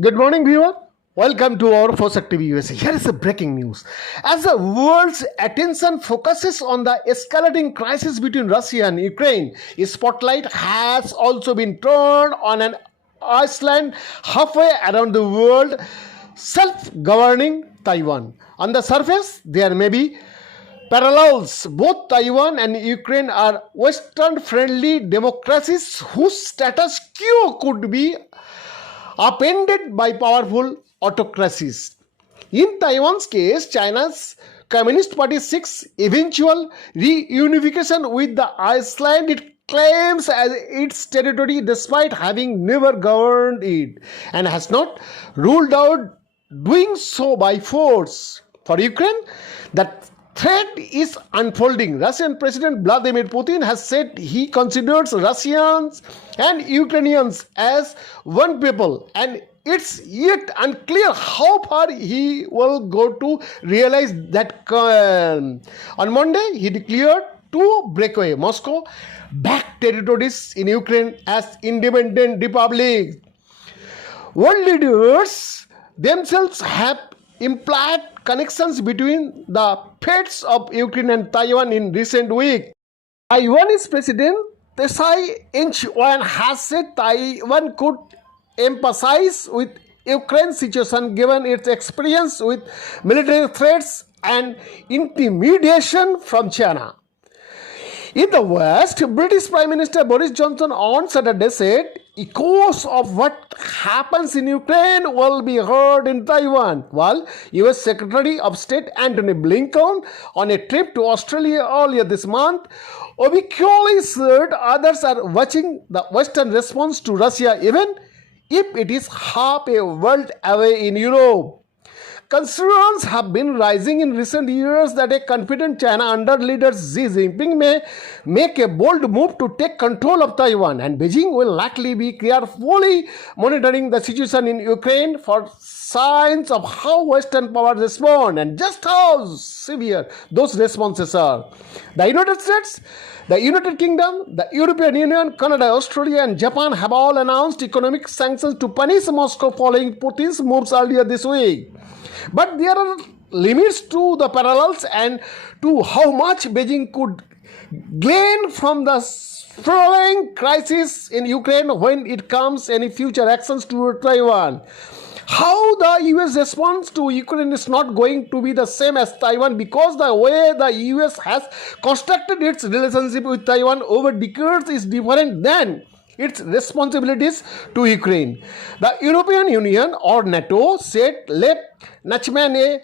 Good morning, viewer. Welcome to our Fosak TV USA. Here is the breaking news. As the world's attention focuses on the escalating crisis between Russia and Ukraine, a spotlight has also been turned on an Iceland halfway around the world, self-governing Taiwan. On the surface, there may be parallels. Both Taiwan and Ukraine are Western friendly democracies whose status quo could be upended by powerful autocracies. In Taiwan's case, China's Communist Party seeks eventual reunification with the Iceland it claims as its territory despite having never governed it and has not ruled out doing so by force. For Ukraine, that threat is unfolding. Russian President Vladimir Putin has said he considers Russians and Ukrainians as one people, and it's yet unclear how far he will go to realize that. On Monday, he declared to break away Moscow back territories in Ukraine as independent republics. World leaders themselves have implied connections between the fates of Ukraine and Taiwan in recent weeks. Taiwanese President Tsai Ing-wen has said Taiwan could empathize with Ukraine's situation given its experience with military threats and intimidation from China. In the West, British Prime Minister Boris Johnson on Saturday said echoes of what happens in Ukraine will be heard in Taiwan, while US Secretary of State Antony Blinken, on a trip to Australia earlier this month, ubiquitously said others are watching the Western response to Russia even if it is half a world away in Europe. Concerns have been rising in recent years that a confident China under leader Xi Jinping may make a bold move to take control of Taiwan, and Beijing will likely be carefully monitoring the situation in Ukraine for signs of how Western powers respond and just how severe those responses are. The United States, the United Kingdom, the European Union, Canada, Australia, and Japan have all announced economic sanctions to punish Moscow following Putin's moves earlier this week. But there are limits to the parallels and to how much Beijing could gain from the sprawling crisis in Ukraine when it comes any future actions toward Taiwan. How the US response to Ukraine is not going to be the same as Taiwan because the way the US has constructed its relationship with Taiwan over decades is different than its responsibilities to Ukraine. The European Union or NATO said Lev Nachman, a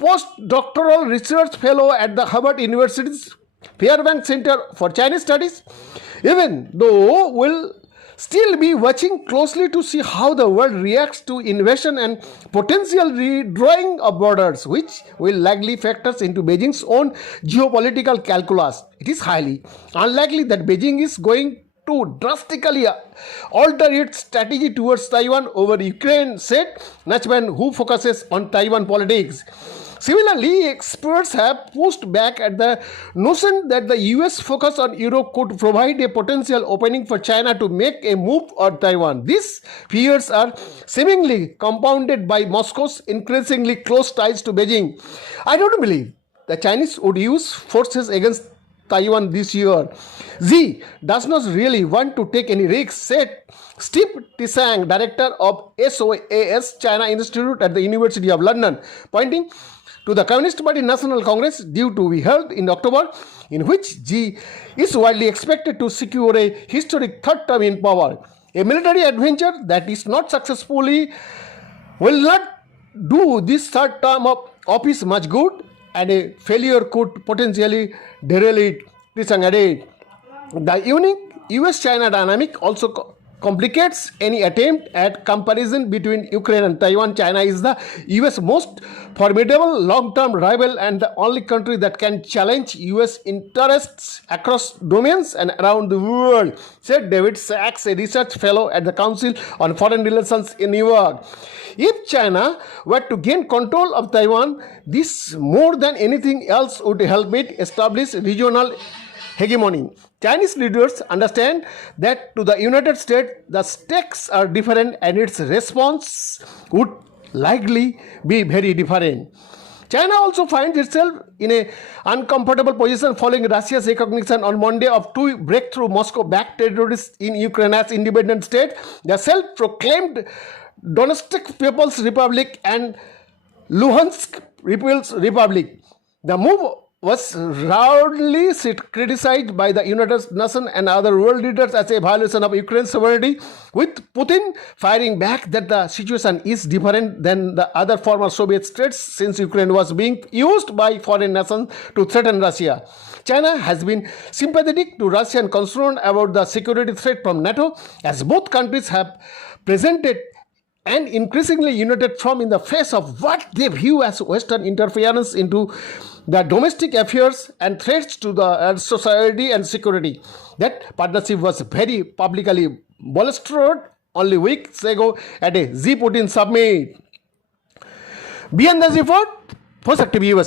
postdoctoral research fellow at the Harvard University's Fairbanks Center for Chinese Studies, even though will still be watching closely to see how the world reacts to invasion and potential redrawing of borders, which will likely factor into Beijing's own geopolitical calculus. It is highly unlikely that Beijing is going to drastically alter its strategy towards Taiwan over Ukraine, said Nachman, who focuses on Taiwan politics. Similarly, experts have pushed back at the notion that the US focus on Europe could provide a potential opening for China to make a move on Taiwan. These fears are seemingly compounded by Moscow's increasingly close ties to Beijing. I don't believe the Chinese would use forces against Taiwan this year. Xi does not really want to take any risks, said Steve Tsang, director of SOAS China Institute at the University of London, pointing to the Communist Party National Congress due to be held in October, in which Xi is widely expected to secure a historic third term in power. A military adventure that is not successfully will not do this third term of office much good, and a failure could potentially derail it. The unique US-China dynamic also complicates any attempt at comparison between Ukraine and Taiwan. China is the US most formidable long-term rival and the only country that can challenge US interests across domains and around the world, said David Sachs, a research fellow at the Council on Foreign Relations in New York. If China were to gain control of Taiwan, this more than anything else would help it establish regional hegemony. Chinese leaders understand that to the United States, the stakes are different and its response would likely be very different. China also finds itself in an uncomfortable position following Russia's recognition on Monday of two breakthrough Moscow-backed territories in Ukraine as independent state, the self-proclaimed Donetsk People's Republic and Luhansk People's Republic. The move was roundly criticized by the United Nations and other world leaders as a violation of Ukraine's sovereignty, with Putin firing back that the situation is different than the other former Soviet states since Ukraine was being used by foreign nations to threaten Russia. China has been sympathetic to Russia and concerned about the security threat from NATO, as both countries have presented an increasingly united front in the face of what they view as Western interference into the domestic affairs and threats to the society and security. That partnership was very publicly bolstered only weeks ago at a Z Putin summit. Beyond this report, Force Active USA.